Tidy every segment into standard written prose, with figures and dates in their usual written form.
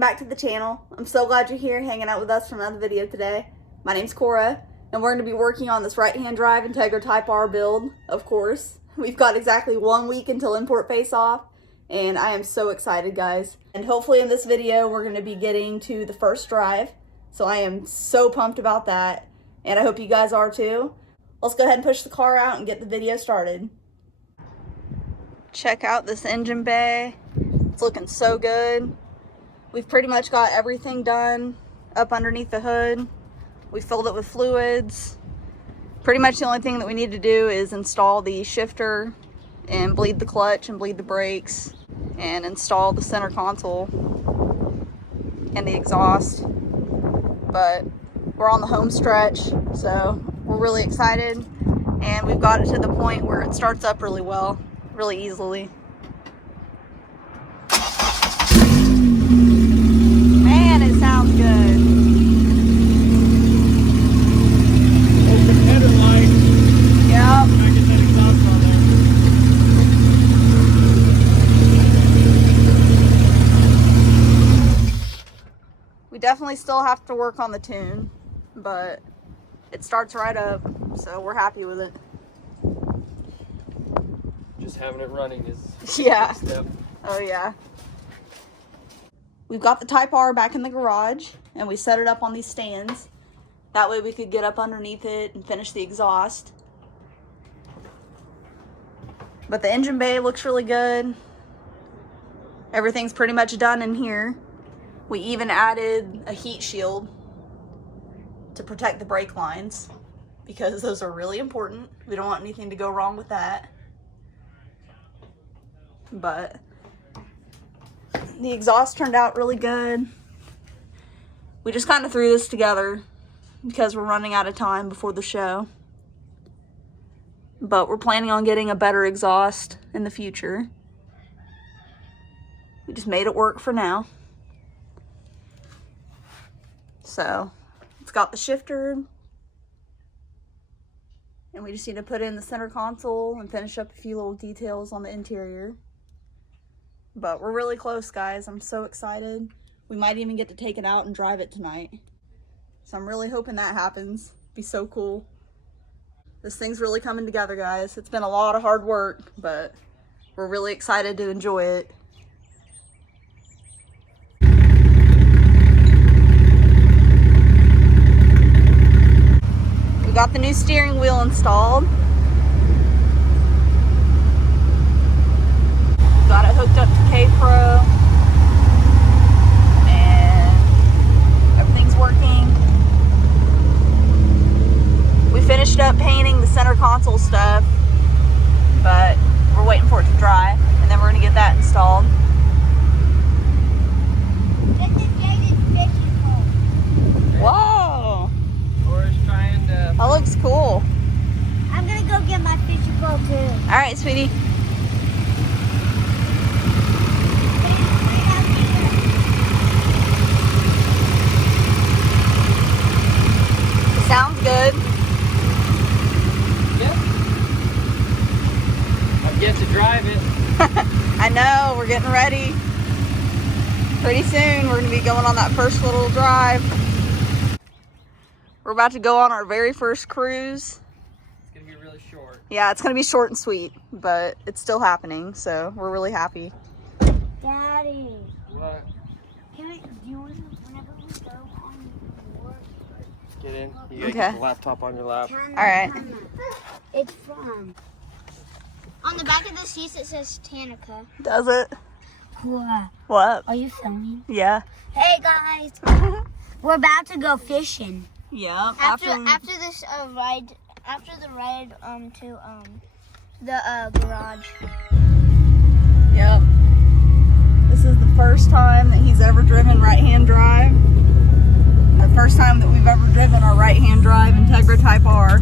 welcome back to the channel. I'm so glad you're here hanging out with us for another video today. My name's Cora, and we're going to be working on this right-hand drive Integra Type R build, of course. We've got exactly 1 week until import face-off, and I am so excited, guys. And hopefully in this video, we're going to be getting to the first drive, so I am so pumped about that, and I hope you guys are too. Let's go ahead and push the car out and get the video started. Check out this engine bay. It's looking so good. We've pretty much got everything done up underneath the hood. We filled it with fluids. Pretty much the only thing that we need to do is install the shifter and bleed the clutch and bleed the brakes and install the center console and the exhaust. But we're on the home stretch, so we're really excited, and we've got it to the point where it starts up really well, really easily. Man, it sounds good. Hold the header light. Yep. I get that exhaust on there. We definitely still have to work on the tune, but it starts right up, so we're happy with it. Just having it running is Yeah. a step. Oh yeah. We've got the Type R back in the garage, and we set it up on these stands. That way we could get up underneath it and finish the exhaust. But the engine bay looks really good. Everything's pretty much done in here. We even added a heat shield to protect the brake lines, because those are really important. We don't want anything to go wrong with that. But the exhaust turned out really good. We just kind of threw this together because we're running out of time before the show. But we're planning on getting a better exhaust in the future. We just made it work for now. So it's got the shifter, and we just need to put in the center console and finish up a few little details on the interior. But we're really close, guys. I'm so excited. We might even get to take it out and drive it tonight. So I'm really hoping that happens. It'd be so cool. This thing's really coming together, guys. It's been a lot of hard work, but we're really excited to enjoy it. We got the new steering wheel installed. Got it hooked up to K-Pro, and everything's working. We finished up painting the center console stuff, but we're waiting for it to dry, and then we're gonna get that installed. Whoa! Cora's trying to... That looks cool. I'm gonna go get my fishing pole too. All right, sweetie. Sounds good. Yep. I've yet to drive it. I know, we're getting ready. Pretty soon, we're gonna be going on that first little drive. We're about to go on our very first cruise. It's going to be really short. Yeah, it's gonna be short and sweet, but it's still happening, so we're really happy. Daddy, What? can we do it whenever we go on work? Get in. You Okay. get the laptop on your lap. All right. It's from. On the back of the seats it says Tanica. Does it? What? What? Are you filming? Yeah. Hey guys, we're about to go fishing. Yeah. After this ride, after the ride to the garage. Yep. This is the first time that he's ever driven right-hand drive. And the first time that we've ever driven our right-hand drive Integra Type R.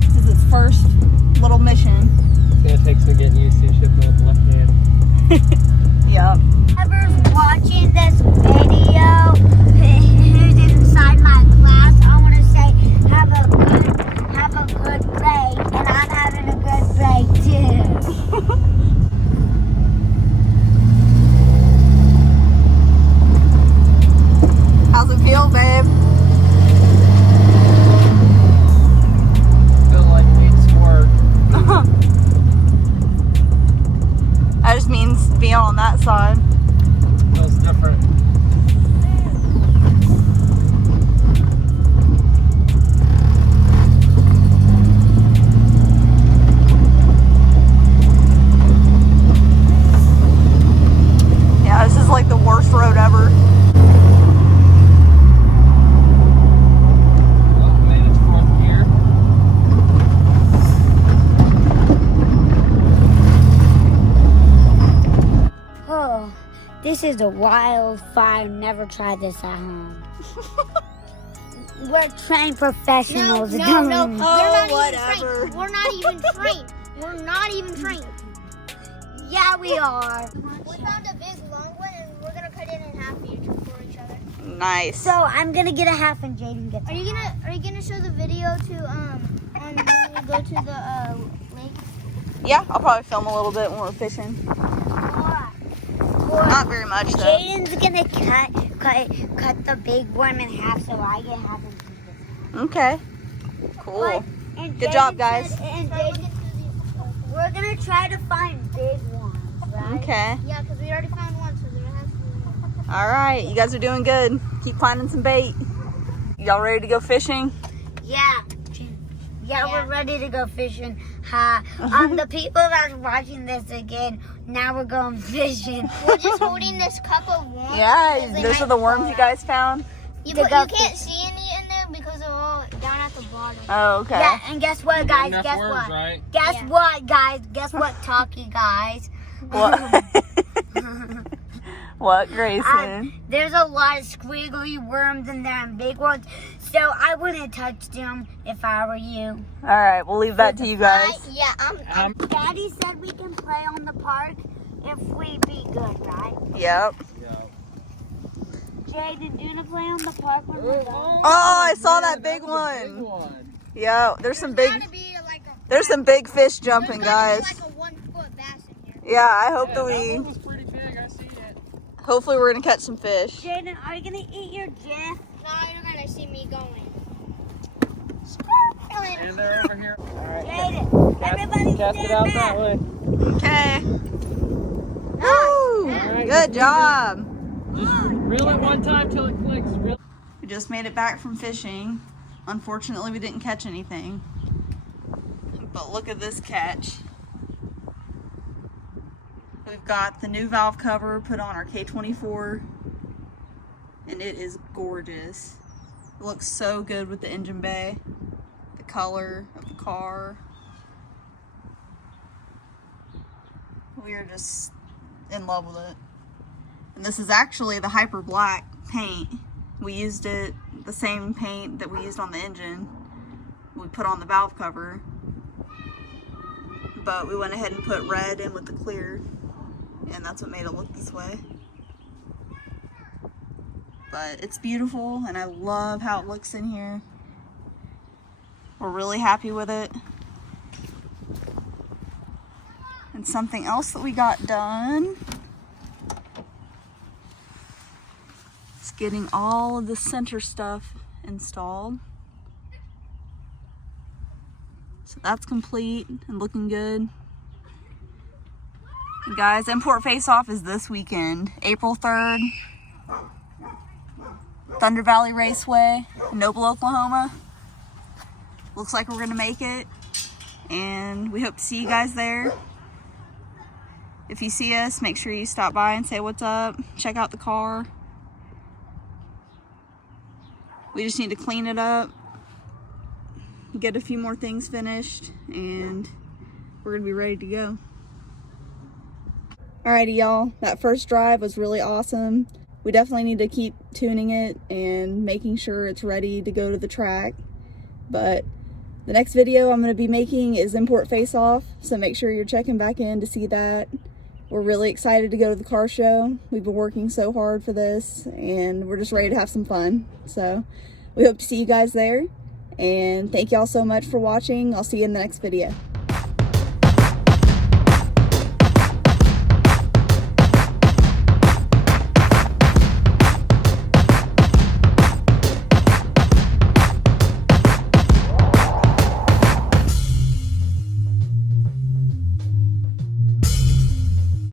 This is its first little mission. It's going to take some getting used to shifting with the left hand. Yep. Whoever's watching this video, who's inside my class, I want to say have a good break, and I'm having a good break too. babe? Feel like needs squirt. That just means being on that side. Feels different. Yeah, this is like the worst road ever. Oh, made it to fourth gear. Oh, this is a wildfire. Never try this at home. We're trained professionals. Oh, We're not whatever. even trained. We're not even trained. We're not even trained. Yeah, we are. We found a big long one, and we're gonna cut it in half for each other. Nice. So I'm gonna get a half, and Jaden gets. Are you gonna show the video to on when we go to the lake? Yeah, I'll probably film a little bit when we're fishing. Not very much though. Jaden's gonna cut the big one in half, so I get half of this. Okay. Cool. And Good Jaden job, guys. said- and Jaden, we're gonna try to find big ones, right? Okay. Yeah, because we already found one, so there has to be more. All right, you guys are doing good. Keep finding some bait. Y'all ready to go fishing? Yeah. Yeah, we're ready to go fishing. The people that are watching this again, now we're going fishing. We're just holding this cup of worms. Yeah, those are the worms you guys found. You can't see any in there because they're all down at the bottom. Oh, okay. Yeah, and guess what, guys? Enough Guess worms, what? right? Guess what, guys? Guess what, Talkie guys? What? What, Grayson? There's a lot of squiggly worms in there and big ones, so I wouldn't touch them if I were you. All right, we'll leave that to you guys. Yeah, Daddy said we can play on the park if we be good, right? Yep. Jaden, do you want to play on the park when we're done? Oh, I saw that big one. Yeah, there's some big fish jumping, guys. Like a 1 foot bass in here. Yeah, I hope that That we. one was pretty big. I see it. Hopefully, we're gonna catch some fish. Jaden, are you gonna eat your Jeff? No, you're gonna see me going. Hey, they're over here. All right. Jaden, everybody Cast it stand out back. that way. Okay. Woo! right, Good job. Just reel it one time till it clicks. Reel. We just made it back from fishing. Unfortunately, we didn't catch anything. But look at this catch. We've got the new valve cover put on our K24, and it is gorgeous. It looks so good with the engine bay, the color of the car. We are just in love with it. And this is actually the Hyper Black paint. We used it, the same paint that we used on the engine, we put on the valve cover. But we went ahead and put red in with the clear, and that's what made it look this way. But it's beautiful, and I love how it looks in here. We're really happy with it. And something else that we got done is getting all of the center stuff installed. So that's complete and looking good. And guys, Import Face Off is this weekend, April 3rd. Thunder Valley Raceway in Noble, Oklahoma. Looks like we're gonna make it, and we hope to see you guys there. If you see us, make sure you stop by and say what's up. Check out the car. We just need to clean it up, get a few more things finished, and we're gonna be ready to go. Alrighty, y'all, that first drive was really awesome. We definitely need to keep tuning it and making sure it's ready to go to the track. But the next video I'm going to be making is Import Face Off, so make sure you're checking back in to see that. We're really excited to go to the car show. We've been working so hard for this, and we're just ready to have some fun. So we hope to see you guys there, and thank y'all so much for watching. I'll see you in the next video.